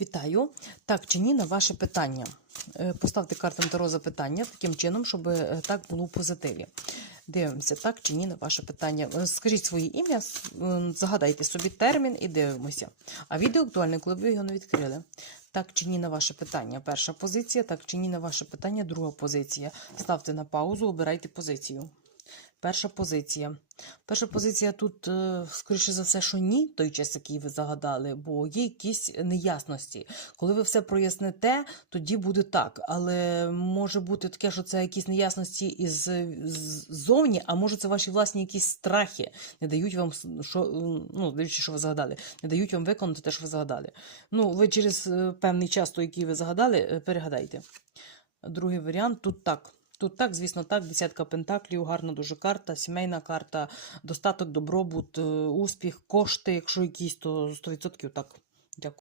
Вітаю. Так чи ні на ваше питання. Е, Поставте картам Таро запитання таким чином, щоб е, так було в позитиві. Дивимося, так чи ні на ваше питання. Е, Скажіть своє ім'я, загадайте собі термін і дивимося. А відео актуальне, коли ви його не відкрили. Так чи ні на ваше питання. Перша позиція, так чи ні на ваше питання, друга позиція. Ставте на паузу, обирайте позицію. Перша позиція. Перша позиція тут, е, скоріше за все, що ні, той час, який ви загадали, бо є якісь неясності. Коли ви все проясните, тоді буде так. Але може бути таке, що це якісь неясності із ззовні, а може це ваші власні якісь страхи, не дають вам що, ну, дивлячись, що ви загадали, не дають вам виконати те, що ви загадали. Ну, ви через е, певний час, той, який ви загадали, е, перегадайте. Другий варіант тут так. Тут так, звісно, так, десятка пентаклів, гарна дуже карта, сімейна карта, достаток, добробут, е, успіх, кошти, якщо якісь, то 100% так.